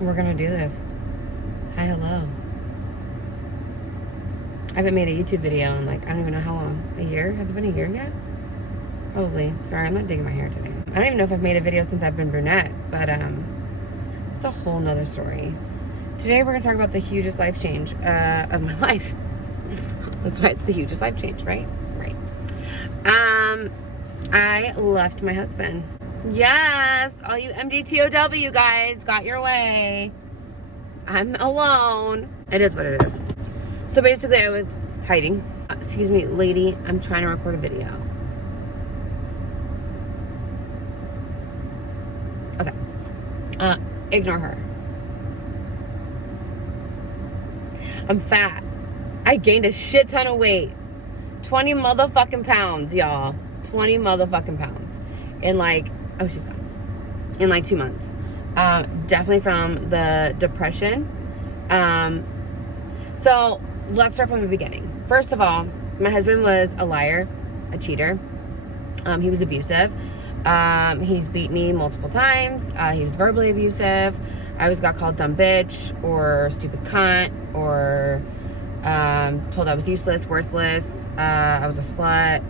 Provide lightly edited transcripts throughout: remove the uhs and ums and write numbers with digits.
We're gonna do this. Hi, hello. I haven't made a YouTube video in like, I don't even know how long. A year? Has it been a year yet? Probably. Sorry, I'm not digging my hair today. I don't even know if I've made a video since I've been brunette, but it's a whole nother story. Today we're gonna talk about the hugest life change of my life. That's why it's the hugest life change, right? Right. I left my husband. Yes, all you MGTOW guys got your way. I'm alone. It is what it is. So basically I was hiding. Excuse me, lady, I'm trying to record a video. Okay. Ignore her. I'm fat. I gained a shit ton of weight. 20 motherfucking pounds, y'all. 20 motherfucking pounds. In like, oh, she's gone. In like 2 months. Definitely from the depression. So let's start from the beginning. First of all, my husband was a liar, a cheater. He was abusive. He's beat me multiple times. He was verbally abusive. I always got called dumb bitch or stupid cunt or told I was useless, worthless. I was a slut.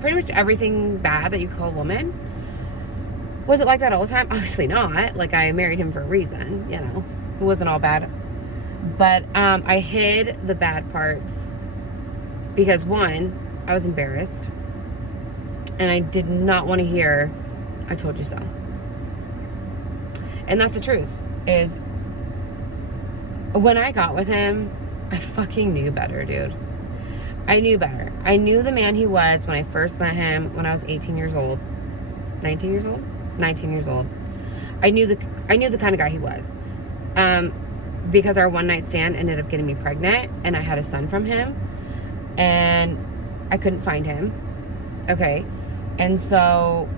Pretty much everything bad that you call a woman. Was it like that all the time? Obviously not. Like, I married him for a reason, you know. It wasn't all bad. But I hid the bad parts because, one, I was embarrassed. And I did not want to hear, I told you so. And that's the truth, is when I got with him, I fucking knew better, dude. I knew better. I knew the man he was when I first met him when I was 18 years old. 19 years old? 19 years old. I knew the kind of guy he was. Because our one night stand ended up getting me pregnant and I had a son from him and I couldn't find him. Okay. And so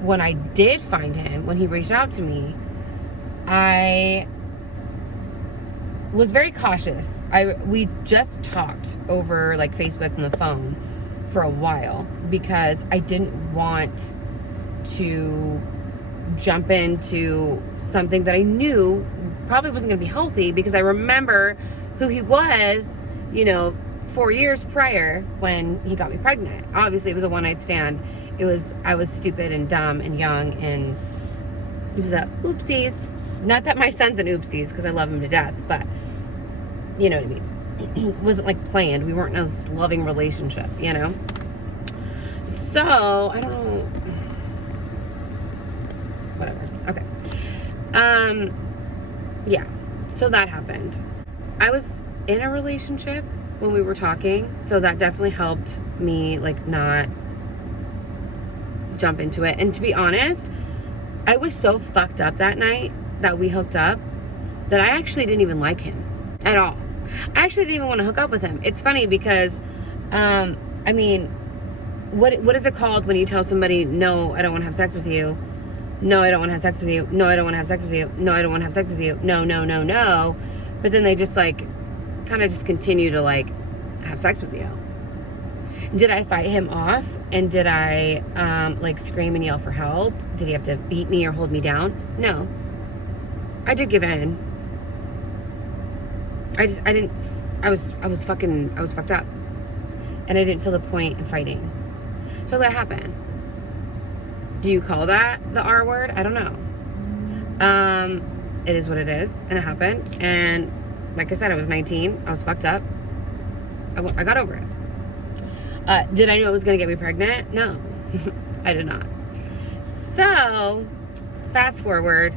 when I did find him, when he reached out to me, I was very cautious. We just talked over like Facebook and the phone for a while because I didn't want to jump into something that I knew probably wasn't going to be healthy because I remember who he was, you know, 4 years prior when he got me pregnant. Obviously, it was a one-night stand. I was stupid and dumb and young, and it was a oopsies. Not that my son's an oopsies because I love him to death, but you know what I mean. It wasn't like planned. We weren't in a loving relationship, you know. So I don't know. Whatever. Okay. Yeah. So that happened. I was in a relationship when we were talking, so that definitely helped me like not jump into it. And to be honest, I was so fucked up that night that we hooked up that I actually didn't even like him at all. I actually didn't even want to hook up with him. It's funny because, I mean, what is it called when you tell somebody, no, I don't want to have sex with you? No, I don't want to have sex with you. No, I don't want to have sex with you. No, I don't want to have sex with you. No, no, no, no. But then they just like, kind of just continue to like have sex with you. Did I fight him off? And did I like scream and yell for help? Did he have to beat me or hold me down? No. I did give in. I was fucked up. And I didn't feel the point in fighting. So that happened. Do you call that the R word? I don't know. It is what it is, and it happened. And like I said, I was 19. I was fucked up. I got over it. Did I know it was going to get me pregnant? No, I did not. So, fast forward,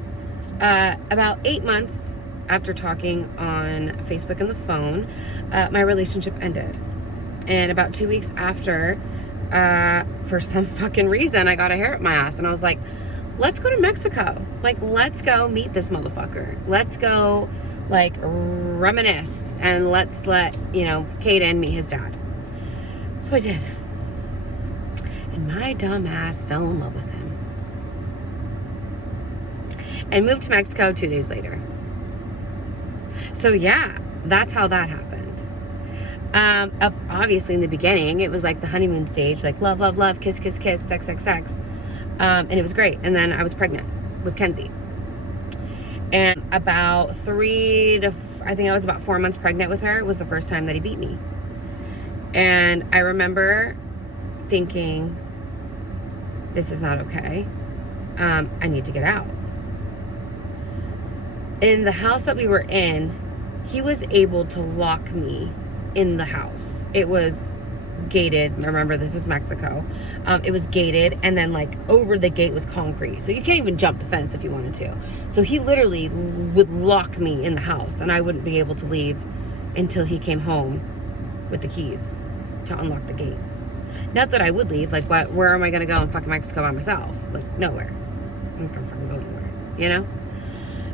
about 8 months after talking on Facebook and the phone, my relationship ended. And about 2 weeks after, for some fucking reason, I got a hair up my ass. And I was like, let's go to Mexico. Like, let's go meet this motherfucker. Let's go, like, reminisce. And let's let, you know, Caden meet his dad. So I did. And my dumb ass fell in love with him. And moved to Mexico 2 days later. So yeah, that's how that happened. Obviously in the beginning, it was like the honeymoon stage, like love, love, love, kiss, kiss, kiss, sex, sex, sex. And it was great. And then I was pregnant with Kenzie. And about I think I was about 4 months pregnant with her, was the first time that he beat me. And I remember thinking, this is not okay. I need to get out. In the house that we were in, he was able to lock me in the house. It was gated. Remember, this is Mexico. It was gated, and then like over the gate was concrete, so you can't even jump the fence if you wanted to. So he literally would lock me in the house, and I wouldn't be able to leave until he came home with the keys to unlock the gate. Not that I would leave. Like, where am I gonna go in fucking Mexico by myself? Like, nowhere. I'm not gonna fucking go anywhere, you know?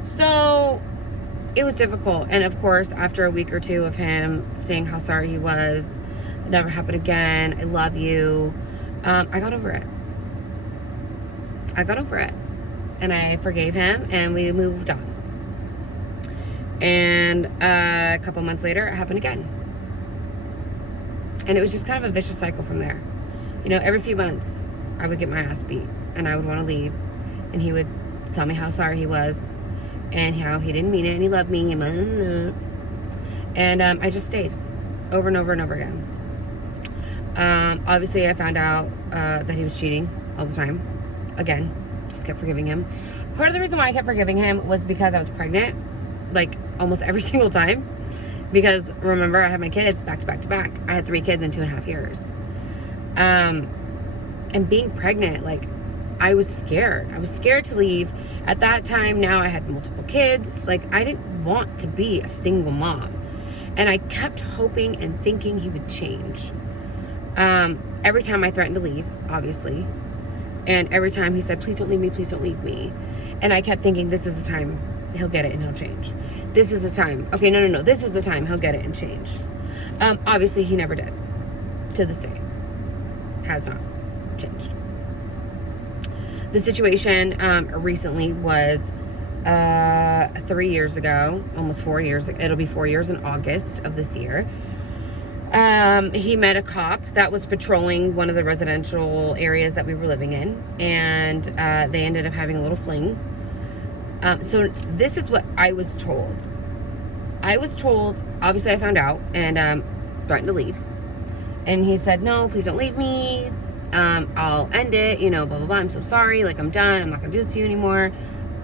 So it was difficult. And of course, after a week or two of him saying how sorry he was, it never happened again, I love you, I got over it. I got over it. And I forgave him, and we moved on. And a couple months later, it happened again. And it was just kind of a vicious cycle from there. You know, every few months, I would get my ass beat, and I would want to leave. And he would tell me how sorry he was, and how he didn't mean it, and he loved me, and I just stayed over and over and over again. Obviously I found out that he was cheating all the time. Again, just kept forgiving him. Part of the reason why I kept forgiving him was because I was pregnant, like almost every single time. Because remember, I had my kids back to back to back. I had 3 kids in 2.5 years. And being pregnant, like, I was scared. I was scared to leave. At that time, now I had multiple kids. Like, I didn't want to be a single mom. And I kept hoping and thinking he would change. Every time I threatened to leave, obviously. And every time he said, please don't leave me, please don't leave me. And I kept thinking, this is the time he'll get it and he'll change. This is the time. Okay, no. This is the time he'll get it and change. Obviously, he never did. To this day. Has not changed. The situation recently was 3 years ago, almost 4 years. It'll be 4 years in August of this year. He met a cop that was patrolling one of the residential areas that we were living in, and they ended up having a little fling. So this is what I was told. I was told, obviously I found out, and threatened to leave. And he said, no, please don't leave me. I'll end it, you know, blah, blah, blah. I'm so sorry. Like, I'm done. I'm not going to do this to you anymore.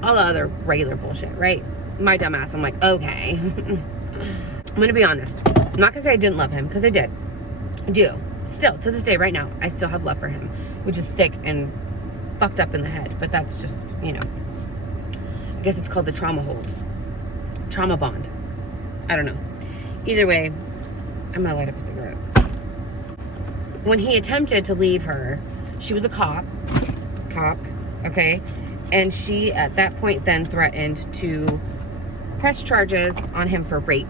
All the other regular bullshit, right? My dumb ass, I'm like, okay. I'm going to be honest. I'm not going to say I didn't love him, because I did. I do. Still, to this day, right now, I still have love for him, which is sick and fucked up in the head. But that's just, you know, I guess it's called the trauma hold. Trauma bond. I don't know. Either way, I'm going to light up a cigarette. When he attempted to leave her, she was a cop, okay? And she, at that point, then threatened to press charges on him for rape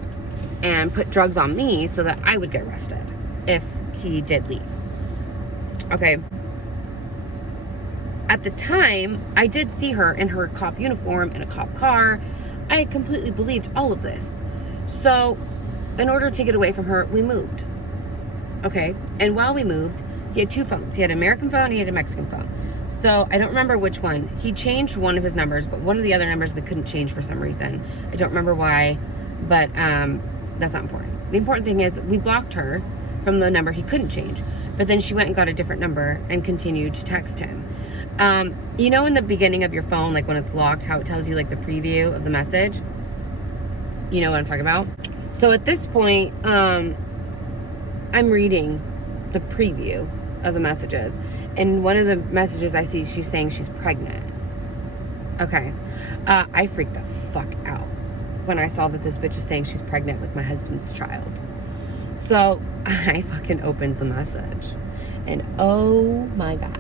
and put drugs on me so that I would get arrested if he did leave. Okay. At the time, I did see her in her cop uniform in a cop car. I completely believed all of this. So, in order to get away from her, we moved. Okay, and while we moved, he had 2 phones. He had an American phone, he had a Mexican phone. So I don't remember which one. He changed one of his numbers, but one of the other numbers we couldn't change for some reason. I don't remember why, but that's not important. The important thing is we blocked her from the number he couldn't change, but then she went and got a different number and continued to text him. You know, in the beginning of your phone, like when it's locked, how it tells you like the preview of the message? You know what I'm talking about? So at this point, I'm reading the preview of the messages, and one of the messages I see, she's saying she's pregnant. Okay. I freaked the fuck out when I saw that this bitch is saying she's pregnant with my husband's child. So I fucking opened the message, and oh my God.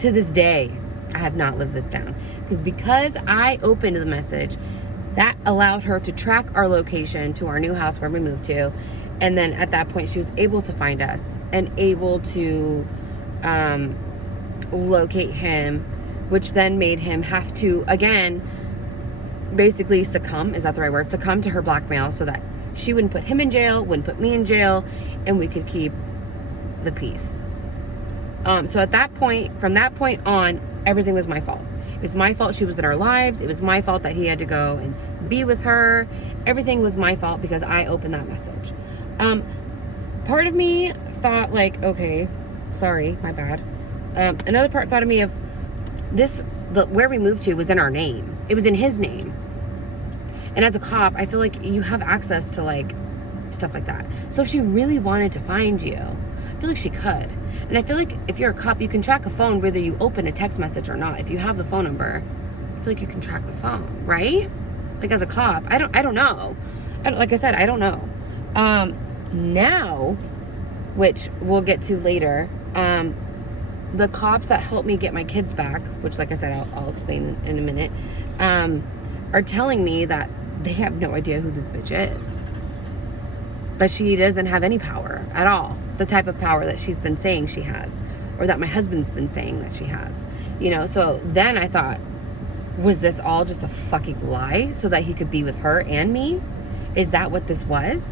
To this day, I have not lived this down, because I opened the message, that allowed her to track our location to our new house where we moved to. And then at that point, she was able to find us and able to locate him, which then made him have to, again, basically succumb, is that the right word? Succumb to her blackmail so that she wouldn't put him in jail, wouldn't put me in jail, and we could keep the peace. So at that point, from that point on, everything was my fault. It was my fault she was in our lives. It was my fault that he had to go and be with her. Everything was my fault because I opened that message. Part of me thought like, okay, sorry, my bad. Another part thought of me of where we moved to was in our name. It was in his name. And as a cop, I feel like you have access to like stuff like that. So if she really wanted to find you, I feel like she could. And I feel like if you're a cop, you can track a phone whether you open a text message or not. If you have the phone number, I feel like you can track the phone, right? Like as a cop, I don't know. Like I said, I don't know. Now, which we'll get to later, the cops that helped me get my kids back, which like I said, I'll explain in a minute, are telling me that they have no idea who this bitch is. That she doesn't have any power at all. The type of power that she's been saying she has, or that my husband's been saying that she has. You know, so then I thought, was this all just a fucking lie so that he could be with her and me? Is that what this was?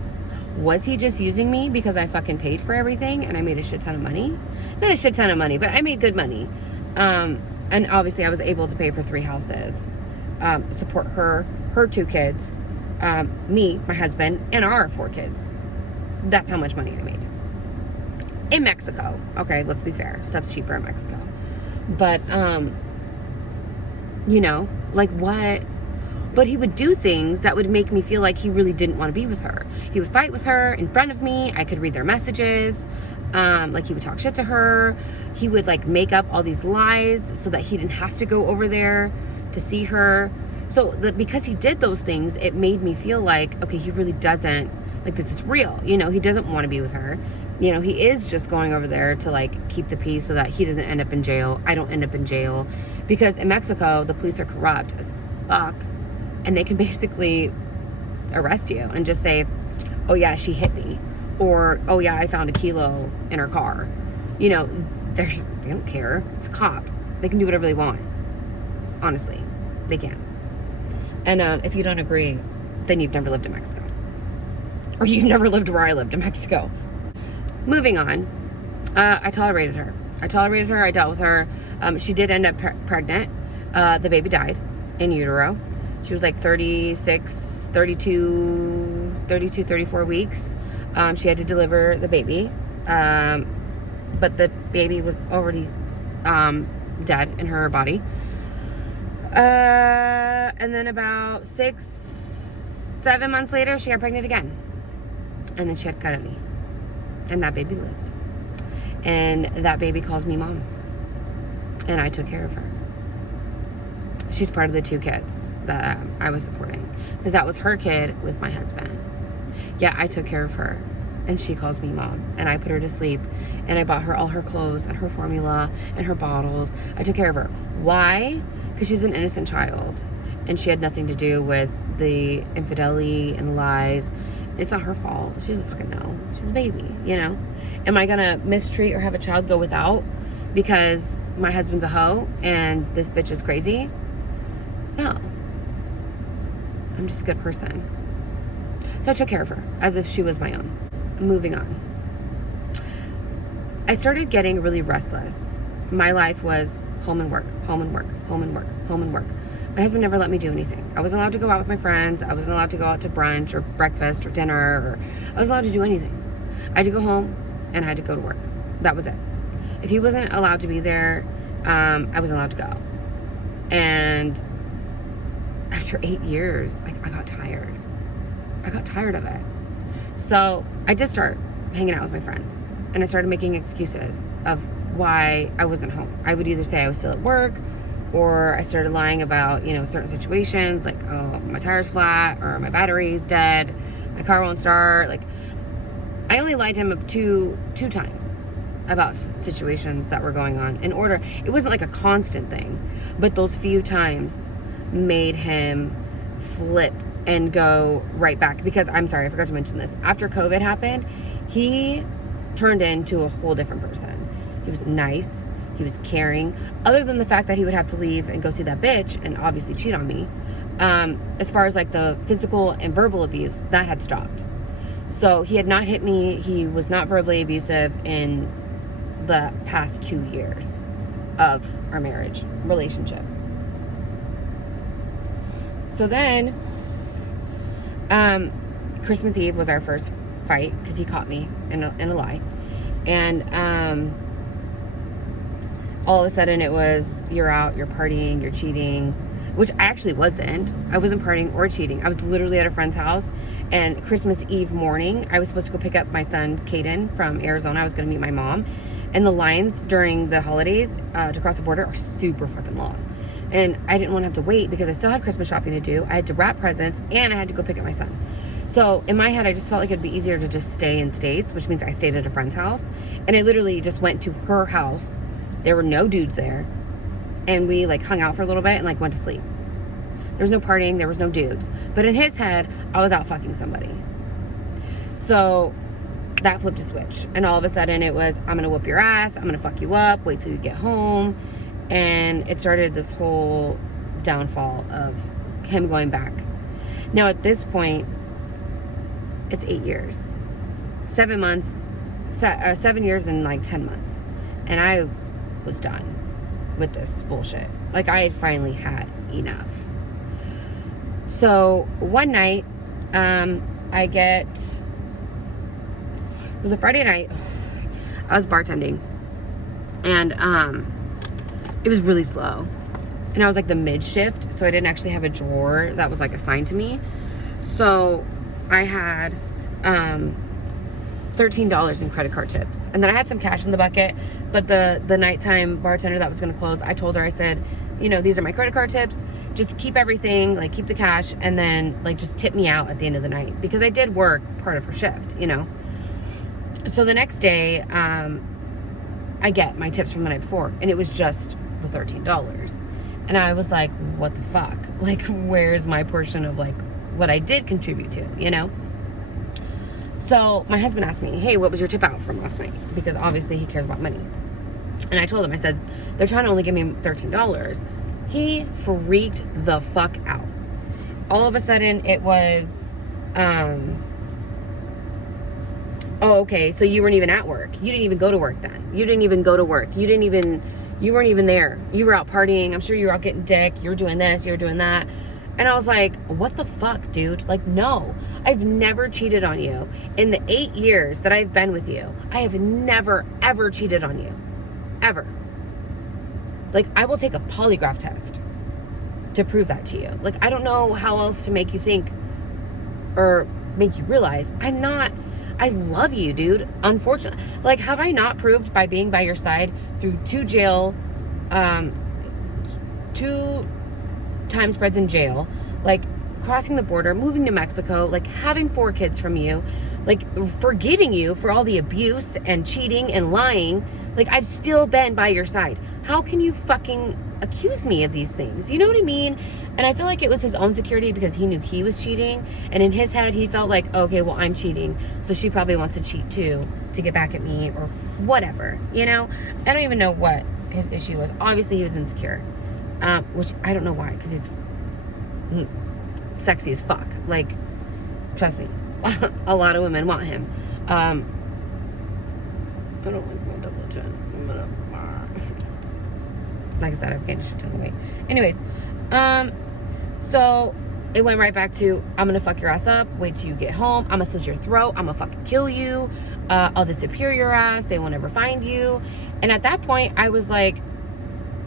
Was he just using me because I fucking paid for everything and I made a shit ton of money? Not a shit ton of money, but I made good money. And obviously I was able to pay for 3 houses, support her 2 kids, me, my husband, and our 4 kids. That's how much money I made. In Mexico. Okay, let's be fair. Stuff's cheaper in Mexico. But, you know, like what? But he would do things that would make me feel like he really didn't want to be with her. He would fight with her in front of me. I could read their messages. Like he would talk shit to her. He would like make up all these lies so that he didn't have to go over there to see her. So because he did those things, it made me feel like, okay, he really doesn't, like this is real. You know, he doesn't want to be with her. You know, he is just going over there to like keep the peace so that he doesn't end up in jail. I don't end up in jail. Because in Mexico, the police are corrupt as fuck. And they can basically arrest you and just say, oh yeah, she hit me. Or, oh yeah, I found a kilo in her car. You know, they don't care. It's a cop. They can do whatever they want. Honestly, they can. And if you don't agree, then you've never lived in Mexico. Or you've never lived where I lived in Mexico. Moving on, I tolerated her. I dealt with her. She did end up pregnant. The baby died in utero. She was like 34 weeks. She had to deliver the baby. But the baby was already dead in her body. And then about 6-7 months later, she got pregnant again. And then she had cut me. And that baby lived. And that baby calls me mom. And I took care of her. She's part of the 2 kids that I was supporting. Because that was her kid with my husband. Yeah, I took care of her. And she calls me mom. And I put her to sleep. And I bought her all her clothes and her formula and her bottles. I took care of her. Why? Because she's an innocent child. And she had nothing to do with the infidelity and the lies. It's not her fault. She doesn't fucking know. She's a baby, you know? Am I gonna mistreat or have a child go without because my husband's a hoe and this bitch is crazy? No. I'm just a good person. So I took care of her as if she was my own. Moving on. I started getting really restless. My life was home and work, home and work, home and work, home and work. My husband never let me do anything. I wasn't allowed to go out with my friends. I wasn't allowed to go out to brunch or breakfast or dinner. Or I wasn't allowed to do anything. I had to go home and I had to go to work. That was it. If he wasn't allowed to be there, I wasn't allowed to go. And after 8 years, I got tired. I got tired of it. So I did start hanging out with my friends. And I started making excuses of why I wasn't home. I would either say I was still at work, or I started lying about, you know, certain situations, like, oh, my tire's flat, or my battery's dead, my car won't start. Like, I only lied to him two times about situations that were going on in order. It wasn't like a constant thing, but those few times made him flip and go right back. Because, I'm sorry, I forgot to mention this. After COVID happened, he turned into a whole different person. He was nice. He was caring. Other than the fact that he would have to leave and go see that bitch and obviously cheat on me. As far as like the physical and verbal abuse, that had stopped. So he had not hit me. He was not verbally abusive in the past 2 years of our marriage relationship. So then, Christmas Eve was our first fight because he caught me in a lie. And all of a sudden it was, you're out, you're partying, you're cheating, which I actually wasn't. I wasn't partying or cheating. I was literally at a friend's house, and Christmas Eve morning, I was supposed to go pick up my son, Caden, from Arizona. I was going to meet my mom. And the lines during the holidays to cross the border are super fucking long. And I didn't want to have to wait because I still had Christmas shopping to do. I had to wrap presents, and I had to go pick up my son. So in my head, I just felt like it'd be easier to just stay in States, which means I stayed at a friend's house. And I literally just went to her house. There were no dudes there. And we like hung out for a little bit and like went to sleep. There was no partying, there was no dudes. But in his head, I was out fucking somebody. So that flipped a switch. And all of a sudden it was, I'm gonna whoop your ass, I'm gonna fuck you up, wait till you get home. And it started this whole downfall of him going back. Now at this point, it's 8 years. 7 months, 7 years and like 10 months. And I was done with this bullshit. Like I had finally had enough. So one night, it was a Friday night. I was bartending, and it was really slow, and I was like the mid shift, so I didn't actually have a drawer that was like assigned to me. So I had $13 in credit card tips, and then I had some cash in the bucket. But the nighttime bartender that was going to close, I told her, I said, you know, these are my credit card tips, just keep everything, like keep the cash, and then like just tip me out at the end of the night, because I did work part of her shift, you know. So the next day, I get my tips from the night before, and it was just the $13. And I was like, what the fuck? Like, where's my portion of like what I did contribute to, you know? So my husband asked me, hey, what was your tip out from last night? Because obviously he cares about money. And I told him, I said, they're trying to only give me $13. He freaked the fuck out. All of a sudden it was, oh, okay, so you weren't even at work. You didn't even go to work then. You didn't even go to work. You weren't even there. You were out partying. I'm sure you were out getting dick. You were doing this, you were doing that. And I was like, what the fuck, dude? Like, no, I've never cheated on you. In the 8 years that I've been with you, I have never, ever cheated on you. Ever. Like, I will take a polygraph test to prove that to you. Like, I don't know how else to make you think or make you realize I love you, dude. Unfortunately, like, have I not proved by being by your side through 2 time spreads in jail, like crossing the border, moving to Mexico, like having 4 kids from you, like forgiving you for all the abuse and cheating and lying, like I've still been by your side. How can you fucking accuse me of these things? You know what I mean? And I feel like it was his own security because he knew he was cheating, and in his head he felt like, okay, well, I'm cheating, so she probably wants to cheat too to get back at me or whatever, you know? I don't even know what his issue was. Obviously he was insecure, which I don't know why, because he's sexy as fuck. Like, trust me, a lot of women want him. I don't like my double chin. Like I said, I've gained a shit ton of weight. Anyways, so it went right back to, I'm gonna fuck your ass up, wait till you get home, I'm gonna slit your throat, I'm gonna fucking kill you, I'll disappear your ass, they won't ever find you. And at that point, I was like,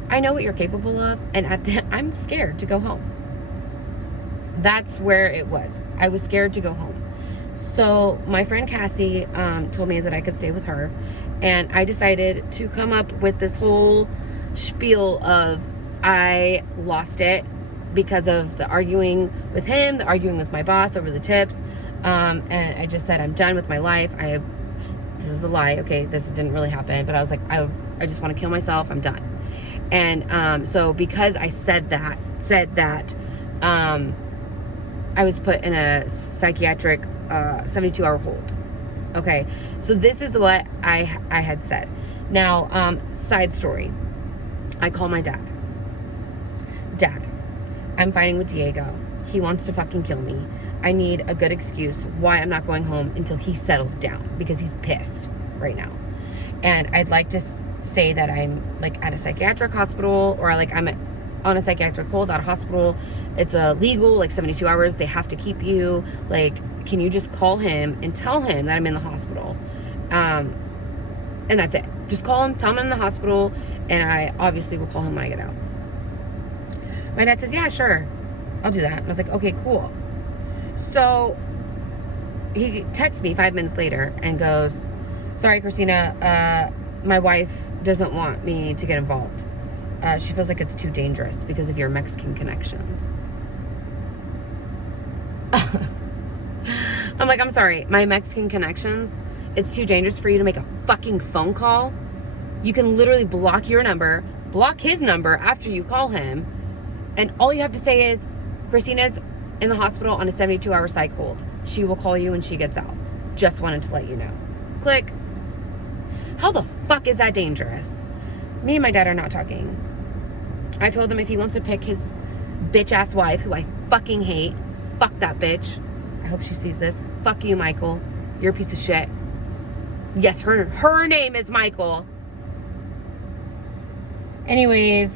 I know what you're capable of, and I'm scared to go home. That's where it was. I was scared to go home. So my friend Cassie told me that I could stay with her, and I decided to come up with this whole spiel of I lost it because of the arguing with him, the arguing with my boss over the tips, and I just said, I'm done with my life. This is a lie, okay, this didn't really happen, but I was like, I just want to kill myself, I'm done. And so because I said that, I was put in a psychiatric 72-hour hold. Okay, so this is what I had said. Now, side story. I call my dad. Dad, I'm fighting with Diego. He wants to fucking kill me. I need a good excuse why I'm not going home until he settles down, because he's pissed right now. And I'd like to say that I'm like at a psychiatric hospital, or like I'm on a psychiatric hold at a hospital. It's legal, like 72 hours. They have to keep you. Like, can you just call him and tell him that I'm in the hospital? And that's it. Just call him, tell him I'm in the hospital, and I obviously will call him when I get out. My dad says, yeah, sure, I'll do that. And I was like, okay, cool. So he texts me 5 minutes later and goes, sorry, Christina, my wife doesn't want me to get involved. She feels like it's too dangerous because of your Mexican connections. I'm like, I'm sorry, my Mexican connections, it's too dangerous for you to make a fucking phone call? You can literally block your number, block his number after you call him, and all you have to say is, Christina's in the hospital on a 72-hour psych hold. She will call you when she gets out. Just wanted to let you know. Click. How the fuck is that dangerous? Me and my dad are not talking. I told him if he wants to pick his bitch-ass wife, who I fucking hate, fuck that bitch. I hope she sees this. Fuck you, Michael. You're a piece of shit. Yes, her name is Michael. Anyways,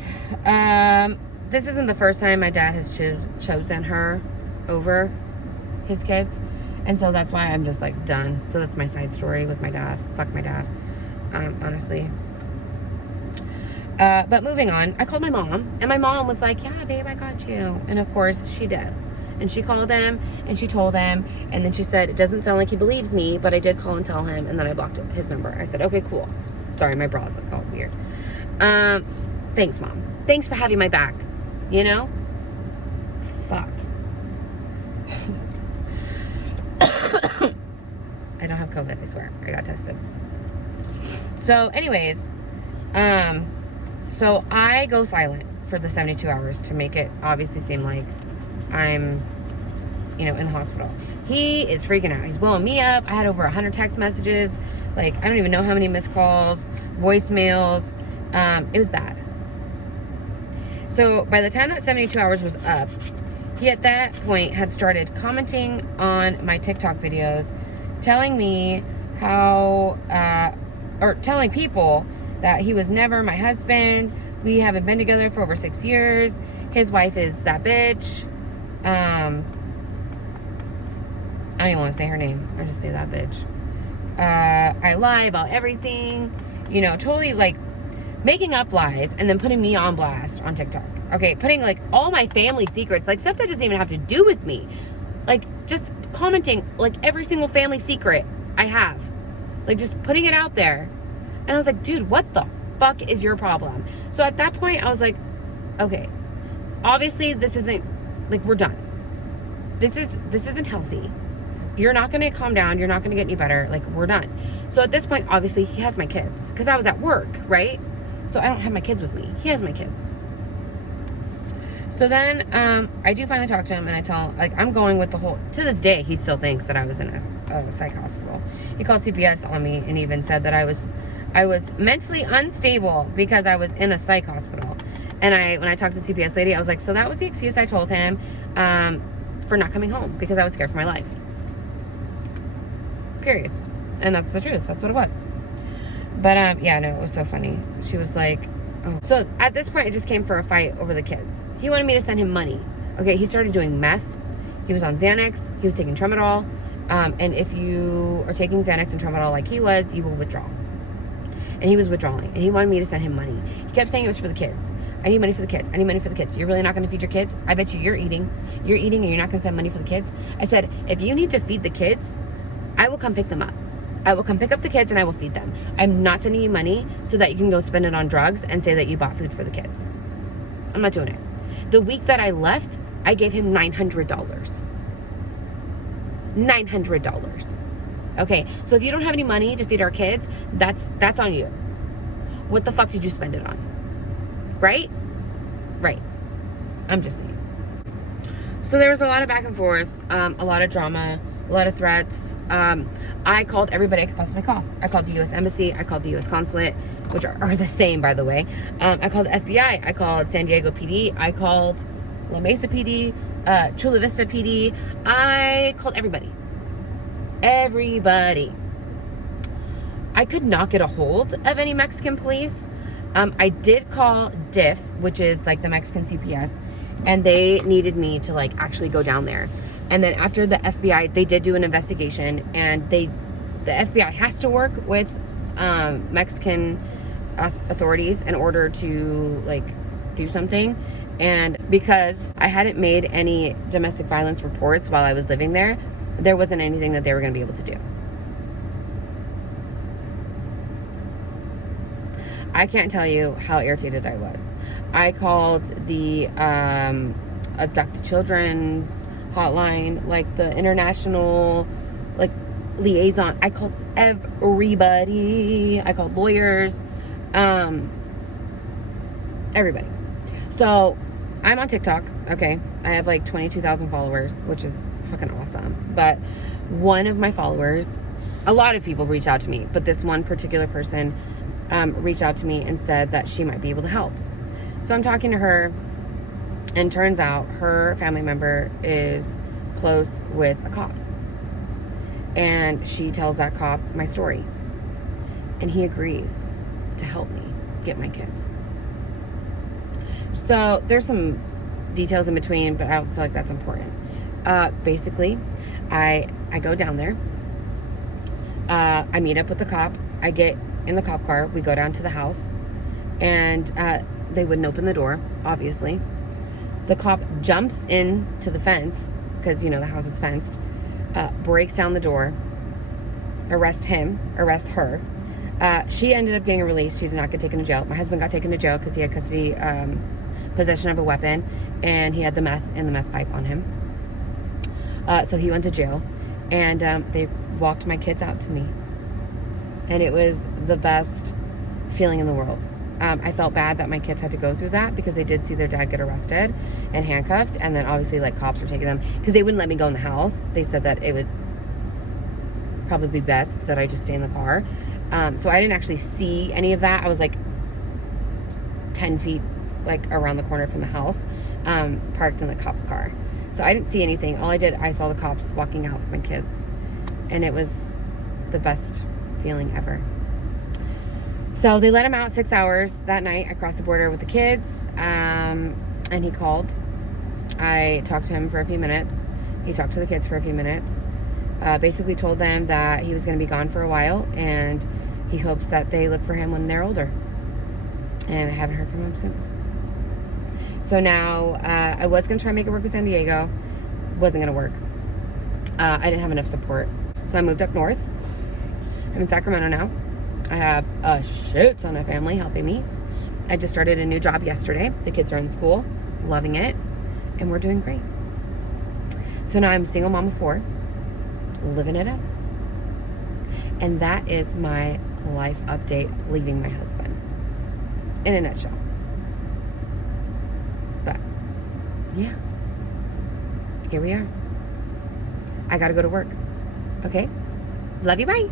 this isn't the first time my dad has chosen her over his kids. And so that's why I'm just like done. So that's my side story with my dad. Fuck my dad. Honestly. But moving on, I called my mom, and my mom was like, yeah, babe, I got you. And of course she did. And she called him, and she told him, and then she said, it doesn't sound like he believes me, but I did call and tell him, and then I blocked his number. I said, okay, cool. Sorry, my bra's like all weird. Thanks, Mom. Thanks for having my back. You know? Fuck. I don't have COVID, I swear. I got tested. So, anyways, so I go silent for the 72 hours to make it obviously seem like I'm, in the hospital. He is freaking out. He's blowing me up. I had over 100 text messages. Like, I don't even know how many missed calls, voicemails. It was bad. So by the time that 72 hours was up, he at that point had started commenting on my TikTok videos, telling me telling people that he was never my husband. We haven't been together for over 6 years. His wife is that bitch. I don't even want to say her name. I just say that bitch. I lie about everything. Totally like making up lies and then putting me on blast on TikTok. Okay, putting like all my family secrets, like stuff that doesn't even have to do with me. Like just commenting like every single family secret I have. Like just putting it out there. And I was like, dude, what the fuck is your problem? So at that point I was like, okay, obviously this isn't, like, we're done. This isn't healthy. You're not going to calm down. You're not going to get any better. Like, we're done. So at this point, obviously, he has my kids. Because I was at work, right? So I don't have my kids with me. He has my kids. So then I do finally talk to him, and I tell him, like, I'm going with the whole... To this day, he still thinks that I was in a psych hospital. He called CPS on me and even said that I was mentally unstable because I was in a psych hospital. And when I talked to the CPS lady, I was like, so that was the excuse I told him for not coming home because I was scared for my life. Period. And that's the truth. That's what it was. But yeah, no, it was so funny. She was like, oh. So at this point, it just came for a fight over the kids. He wanted me to send him money. Okay, he started doing meth. He was on Xanax. He was taking Tramadol. And if you are taking Xanax and Tramadol like he was, you will withdraw. And he was withdrawing. And he wanted me to send him money. He kept saying it was for the kids. I need money for the kids. I need money for the kids. You're really not going to feed your kids? I bet you're eating. You're eating and you're not going to send money for the kids? I said, if you need to feed the kids, I will come pick them up. I will come pick up the kids and I will feed them. I'm not sending you money so that you can go spend it on drugs and say that you bought food for the kids. I'm not doing it. The week that I left, I gave him $900. $900. Okay, so if you don't have any money to feed our kids, that's on you. What the fuck did you spend it on? Right? Right. I'm just saying. So there was a lot of back and forth, a lot of drama, a lot of threats. I called everybody I could possibly call. I called the U.S. Embassy. I called the U.S. Consulate, which are the same, by the way. I called the FBI. I called San Diego PD. I called La Mesa PD, Chula Vista PD. I called everybody. Everybody. I could not get a hold of any Mexican police. I did call DIF, which is like the Mexican CPS, and they needed me to like actually go down there. And then after the FBI, they did do an investigation, and the FBI has to work with Mexican authorities in order to like do something. And because I hadn't made any domestic violence reports while I was living there, there wasn't anything that they were going to be able to do. I can't tell you how irritated I was. I called the abducted children hotline, like the international like liaison. I called everybody. I called lawyers, everybody. So I'm on TikTok, okay? I have like 22,000 followers, which is fucking awesome. But one of my followers, a lot of people reach out to me, but this one particular person reached out to me and said that she might be able to help. So I'm talking to her, and turns out her family member is close with a cop. And she tells that cop my story. And he agrees to help me get my kids. So there's some details in between, but I don't feel like that's important. Basically, I go down there. I meet up with the cop. I get in the cop car. We go down to the house. And they wouldn't open the door, obviously. The cop jumps into the fence, because, you know, the house is fenced. Breaks down the door. Arrests her. She ended up getting released. She did not get taken to jail. My husband got taken to jail because he had custody, possession of a weapon, and he had the meth in the meth pipe on him. So he went to jail, and they walked my kids out to me. And it was the best feeling in the world. I felt bad that my kids had to go through that, because they did see their dad get arrested and handcuffed, and then obviously like cops were taking them, because they wouldn't let me go in the house. They said that it would probably be best that I just stay in the car. So I didn't actually see any of that. I was like 10 feet like around the corner from the house, parked in the cop car. So I didn't see anything. All I saw the cops walking out with my kids, and it was the best feeling ever. So they let him out 6 hours that night. I crossed the border with the kids, and he called. I talked to him for a few minutes. He talked to the kids for a few minutes. Basically told them that he was going to be gone for a while, and he hopes that they look for him when they're older. And I haven't heard from him since. So now, I was going to try and make it work with San Diego. Wasn't going to work. I didn't have enough support. So I moved up north. I'm in Sacramento now. I have a shit ton of family helping me. I just started a new job yesterday. The kids are in school, loving it, and we're doing great. So now I'm a single mom of 4, living it up. And that is my life update, leaving my husband, in a nutshell. But yeah, here we are. I gotta go to work. Okay, love you, bye.